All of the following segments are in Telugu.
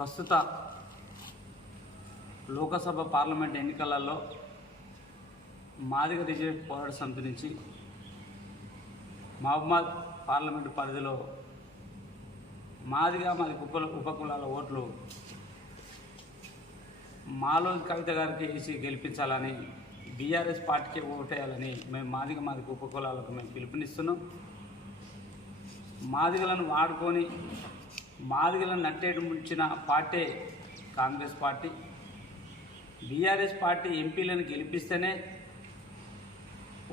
ప్రస్తుత లోకసభ పార్లమెంట్ ఎన్నికలలో మాదిగ రిజర్వ్ పోరాట సమితి నుంచి మహమ్మద్ పార్లమెంటు పరిధిలో మాదిగా మాది ఉప ఉపకులాల ఓట్లు మాలో కవిత గారికి వేసి గెలిపించాలని బీఆర్ఎస్ పార్టీకి ఓటేయాలని మేము మాదిగ మాది ఉపకులాలకు మేము పిలుపునిస్తున్నాం. మాదిగలను వాడుకొని మాదిగలను నట్టేటు ముంచిన party Congress party. BRS party ఎంపీలను గెలిపిస్తేనే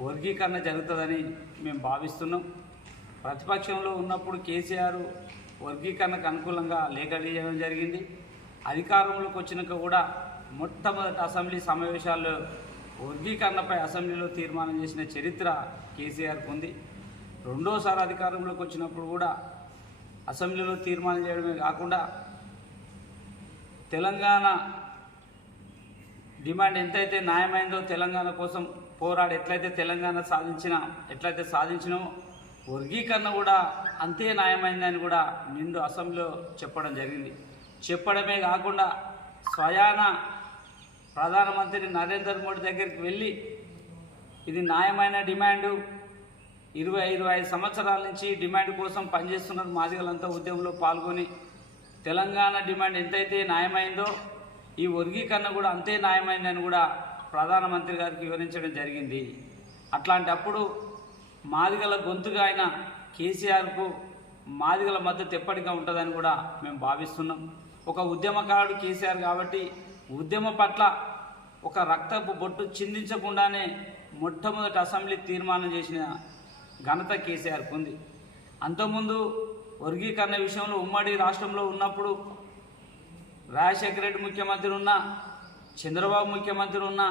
వర్గీకరణ జరుగుతుందని మేము భావిస్తున్నాం. ప్రతిపక్షంలో ఉన్నప్పుడు కేసీఆర్ వర్గీకరణకు అనుకూలంగా లేఖ చేయడం జరిగింది. అధికారంలోకి వచ్చినాక కూడా మొట్టమొదటి అసెంబ్లీ సమావేశాల్లో వర్గీకరణపై అసెంబ్లీలో తీర్మానం చేసిన చరిత్ర కేసీఆర్కు ఉంది రెండోసారి అధికారంలోకి వచ్చినప్పుడు కూడా అసెంబ్లీలో తీర్మానం చేయడమే కాకుండా తెలంగాణ డిమాండ్ ఎంతైతే న్యాయమైందో తెలంగాణ కోసం పోరాడి ఎట్లయితే తెలంగాణ సాధించిన ఎట్లయితే సాధించినో వర్గీకరణ కూడా అంతే న్యాయమైందని కూడా నిండు అసెంబ్లీలో చెప్పడం జరిగింది. చెప్పడమే కాకుండా స్వయాన ప్రధానమంత్రి నరేంద్ర మోడీ దగ్గరికి వెళ్ళి ఇది న్యాయమైన డిమాండు ఇరవై ఇరవై ఐదు సంవత్సరాల నుంచి డిమాండ్ కోసం పనిచేస్తున్నారు మాదిగలంతా ఉద్యమంలో పాల్గొని. తెలంగాణ డిమాండ్ ఎంతైతే న్యాయమైందో ఈ వర్గీకరణ కూడా అంతే న్యాయమైందని కూడా ప్రధానమంత్రి గారికి వివరించడం జరిగింది. అట్లాంటప్పుడు మాదిగల గొంతుగా అయిన కేసీఆర్కు మాదిగల మద్దతు ఎప్పటిగా ఉంటుందని కూడా మేము భావిస్తున్నాం. ఒక ఉద్యమకారుడు కేసీఆర్ కాబట్టి ఉద్యమ పట్ల ఒక రక్తపు బొట్టు చిందించకుండానే మొట్టమొదటి అసెంబ్లీ తీర్మానం చేసిన ఘనత కేసీఆర్కు ఉంది అంతకుముందు వర్గీకరణ విషయంలో ఉమ్మడి రాష్ట్రంలో ఉన్నప్పుడు రాజశేఖర రెడ్డి ముఖ్యమంత్రి ఉన్నా చంద్రబాబు ముఖ్యమంత్రి ఉన్నా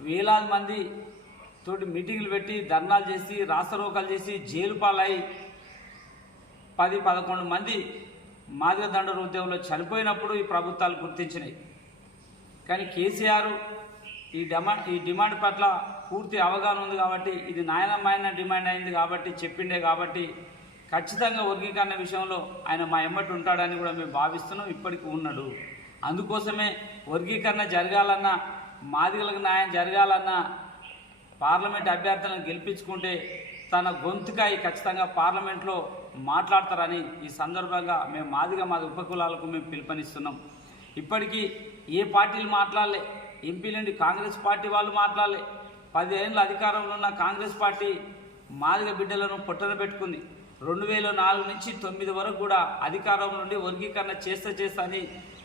వేలాది మంది తోటి మీటింగ్లు పెట్టి ధర్నాలు చేసి రాస్తారోకాలు చేసి జైలు పాలై పది పదకొండు మంది మాదిగ దండల ఉద్యమంలో చనిపోయినప్పుడు ఈ ప్రభుత్వాలు గుర్తించినాయి. కానీ కేసీఆర్ ఈ డిమాండ్ ఈ డిమాండ్ పట్ల పూర్తి అవగాహన ఉంది కాబట్టి ఇది నాయనమైన డిమాండ్ అయింది కాబట్టి చెప్పిండే కాబట్టి ఖచ్చితంగా వర్గీకరణ విషయంలో ఆయన మా ఎమ్మటి ఉంటాడని కూడా మేము భావిస్తున్నాం ఇప్పటికీ ఉన్నాడు. అందుకోసమే వర్గీకరణ జరగాలన్నా మాదిగలకు న్యాయం జరగాలన్నా పార్లమెంట్ అభ్యర్థులను గెలిపించుకుంటే తన గొంతుకై ఖచ్చితంగా పార్లమెంట్లో మాట్లాడతారని ఈ సందర్భంగా మేము మాదిగా మాది ఉపకులాలకు మేము పిలుపునిస్తున్నాం. ఇప్పటికీ ఏ పార్టీలు మాట్లాడలే ఎంపీలండి నుండి కాంగ్రెస్ పార్టీ వాళ్ళు మాట్లాడలే. పదేళ్ళ అధికారంలో ఉన్న కాంగ్రెస్ పార్టీ మాదిగ బిడ్డలను పొట్టన పెట్టుకుంది. రెండు వేల నాలుగు నుంచి తొమ్మిది వరకు కూడా అధికారం నుండి వర్గీకరణ చేస్తా చేస్తా అని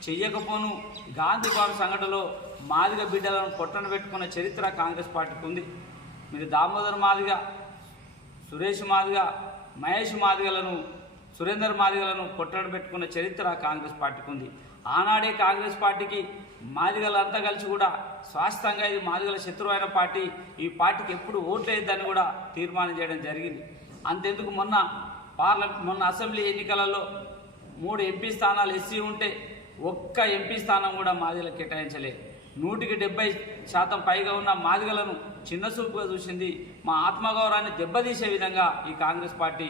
చెయ్యకపోను. గాంధీ భవన్ సంఘటనలో మాదిగ బిడ్డలను పొట్టన పెట్టుకున్న చరిత్ర కాంగ్రెస్ పార్టీకి ఉంది. మీరు దామోదర్ మాదిగ సురేష్ మాదిగ మహేష్ మాదిగలను సురేందర్ మాదిగలను పొట్టన పెట్టుకున్న చరిత్ర కాంగ్రెస్ పార్టీకి ఉంది. ఆనాడే కాంగ్రెస్ పార్టీకి మాదిగలంతా కలిసి కూడా స్వాస్థంగా ఇది మాదిగల శత్రువైన పార్టీ. ఈ పార్టీకి ఎప్పుడు ఓట్లేదని కూడా తీర్మానం చేయడం జరిగింది. అంతెందుకు మొన్న పార్లమెంట్ మొన్న అసెంబ్లీ ఎన్నికలలో మూడు ఎంపీ స్థానాలు ఎస్సీ ఉంటే ఒక్క ఎంపీ స్థానం కూడా మాదిగలకు కేటాయించలేదు నూటికి డెబ్బై శాతం పైగా ఉన్న మాదిగలను చిన్న చూపుగా చూసింది మా ఆత్మగౌరవాన్ని దెబ్బతీసే విధంగా ఈ కాంగ్రెస్ పార్టీ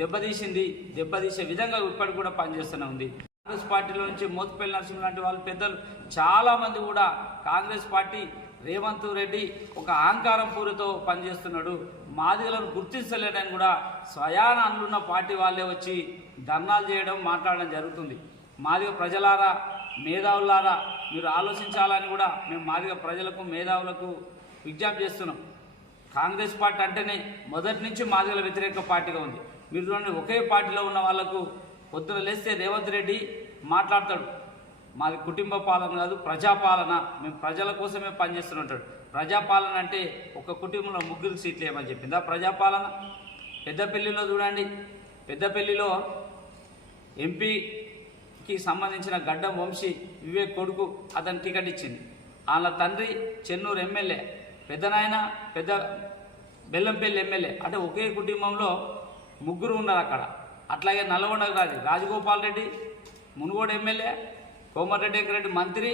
దెబ్బతీసింది దెబ్బతీసే విధంగా ఇప్పటికి కూడా పనిచేస్తూనే ఉంది. కాంగ్రెస్ పార్టీలో నుంచి మోత్పల్లి నరసింహ లాంటి వాళ్ళు పెద్దలు చాలామంది కూడా కాంగ్రెస్ పార్టీ రేవంత్ రెడ్డి ఒక అహంకారం పూరితో పనిచేస్తున్నాడు. మాదిగలను గుర్తించలేడని కూడా స్వయాన అనున్న పార్టీ వాళ్ళే వచ్చి ధర్నాలు చేయడం మాట్లాడడం జరుగుతుంది. మాదిగ ప్రజలారా మేధావులారా మీరు ఆలోచించాలని కూడా మేము మాదిగ ప్రజలకు మేధావులకు విజ్ఞప్తి చేస్తున్నాం. కాంగ్రెస్ పార్టీ అంటేనే మొదటి నుంచి మాదిగల వ్యతిరేక పార్టీగా ఉంది. మీరు ఒకే పార్టీలో ఉన్న వాళ్ళకు పొద్దున లేస్తే రేవంత్ రెడ్డి మాట్లాడతాడు. మాది కుటుంబ పాలన కాదు ప్రజాపాలన. మేము ప్రజల కోసమే పనిచేస్తుంటాడు ప్రజాపాలన అంటే ఒక కుటుంబంలో ముగ్గురు సీట్లు ఏమని చెప్పిందా ప్రజాపాలన? పెద్దపల్లిలో చూడండి. పెద్దపల్లిలో ఎంపీకి సంబంధించిన గడ్డం వంశీ వివేక్ కొడుకు అతని టికెట్ ఇచ్చింది. వాళ్ళ తండ్రి చెన్నూరు ఎమ్మెల్యే పెద్దనాయన పెద్ద బెల్లంపల్లి ఎమ్మెల్యే. అంటే ఒకే కుటుంబంలో ముగ్గురు ఉన్నారు అక్కడ. అట్లాగే నల్గొండకు రాజు. రాజగోపాల్ రెడ్డి మునుగోడు ఎమ్మెల్యే కోమటిరెడ్డి రెడ్డి మంత్రి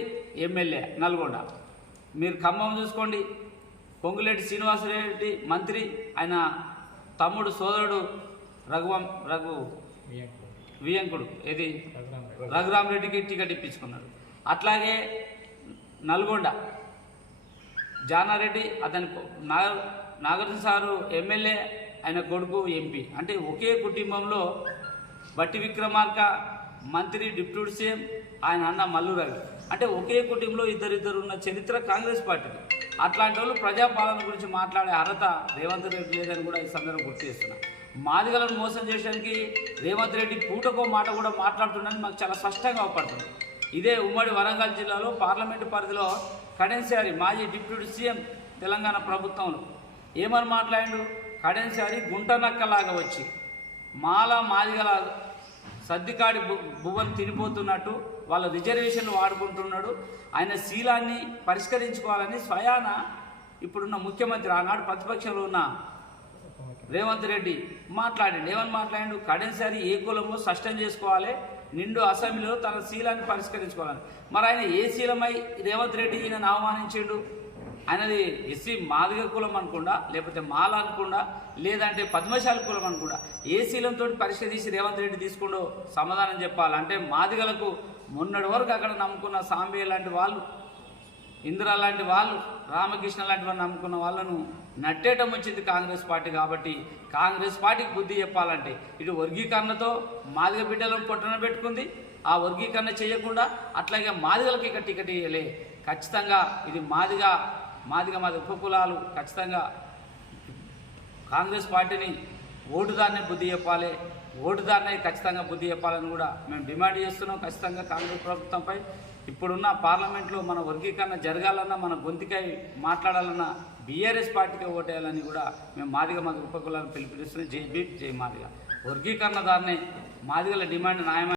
ఎమ్మెల్యే నల్గొండ. మీరు ఖమ్మం చూసుకోండి. పొంగులేటి శ్రీనివాసరెడ్డి మంత్రి ఆయన తమ్ముడు సోదరుడు రఘువం రఘు వియంకుడు. ఇది రఘురామరెడ్డికి టికెట్ ఇప్పించుకున్నాడు. అట్లాగే నల్గొండ జానారెడ్డి అతని నాగ నాగార్జున సారు ఎమ్మెల్యే ఆయన కొడుకు ఎంపీ. అంటే ఒకే కుటుంబంలో బట్టి విక్రమార్క మంత్రి డిప్యూటీ సీఎం ఆయన అన్న మల్లు రవి. అంటే ఒకే కుటుంబంలో ఇద్దరిద్దరు ఉన్న చరిత్ర కాంగ్రెస్ పార్టీకి అట్లాంటి వాళ్ళు ప్రజాపాలన గురించి మాట్లాడే అర్హత రేవంత్ రెడ్డి లేదని కూడా ఈ సందర్భం గుర్తు చేస్తున్నా. మాదిగలను మోసం చేయడానికి రేవంత్ రెడ్డి పూటకో మాట కూడా మాట్లాడుతుండని మాకు చాలా స్పష్టంగా అవపడుతుంది. ఇదే ఉమ్మడి వరంగల్ జిల్లాలో పార్లమెంటు పరిధిలో కడెన్సారి మాజీ డిప్యూటీ సీఎం తెలంగాణ ప్రభుత్వంలో. ఏమని మాట్లాడిండు? కడెన్సారి గుంటనక్కలాగా వచ్చి మాల మాదిగలా సర్దికాడి బు బువ్వను తినిపోతున్నట్టు వాళ్ళ రిజర్వేషన్లు వాడుకుంటున్నాడు. ఆయన శీలాన్ని పరిష్కరించుకోవాలని స్వయాన ఇప్పుడున్న ముఖ్యమంత్రి ఆనాడు ప్రతిపక్షంలో ఉన్న రేవంత్ రెడ్డి మాట్లాడండి. ఏమని మాట్లాడిండు? కడెన్సారి ఏ కులమో స్పష్టం చేసుకోవాలి. నిండు అసెంబ్లీలో తన శీలాన్ని పరిష్కరించుకోవాలని. మరి ఆయన ఏ శీలమై రేవంత్ రెడ్డి ఈయనను అవమానించాడు? ఆయనది ఎస్సీ మాదిగ కులం అనుకుండా లేకపోతే మాల అనుకుండా లేదంటే పద్మశాలి కులం అనుకుండా ఏ శీలంతో పరిష్కరించి రేవంత్ రెడ్డి తీసుకుండో సమాధానం చెప్పాలంటే మాదిగలకు మొన్నటి వరకు అక్కడ నమ్ముకున్న సాంబే లాంటి వాళ్ళు ఇందిరా లాంటి వాళ్ళు రామకృష్ణ లాంటి వాళ్ళు నమ్ముకున్న వాళ్ళను నట్టేయటం వచ్చింది కాంగ్రెస్ పార్టీ కాబట్టి కాంగ్రెస్ పార్టీకి బుద్ధి చెప్పాలంటే ఇటు వర్గీకరణతో మాదిగ బిడ్డలను పొట్టన పెట్టుకుంది. ఆ వర్గీకరణ చేయకుండా అట్లాగే మాదిగలకి ఇక టికెట్ ఇవ్వలే ఖచ్చితంగా ఇది మాదిగా మాదిగా మాది ఉపకులాలు ఖచ్చితంగా కాంగ్రెస్ పార్టీని ఓటుదారునే బుద్ధి చెప్పాలి. ఓటుదారునే ఖచ్చితంగా బుద్ధి చెప్పాలని కూడా మేము డిమాండ్ చేస్తున్నాం. ఖచ్చితంగా కాంగ్రెస్ ప్రభుత్వంపై ఇప్పుడున్న పార్లమెంట్లో మన వర్గీకరణ జరగాలన్నా మన గొంతుకై మాట్లాడాలన్నా బీఆర్ఎస్ పార్టీకి ఓటేయాలని కూడా మేము మాదిగ మాది ఉపకులాలను పిలుపునిస్తున్నాం. జై బీట్ జై మాదిగ. వర్గీకరణ దాన్ని మాదిగల డిమాండ్ న్యాయమైన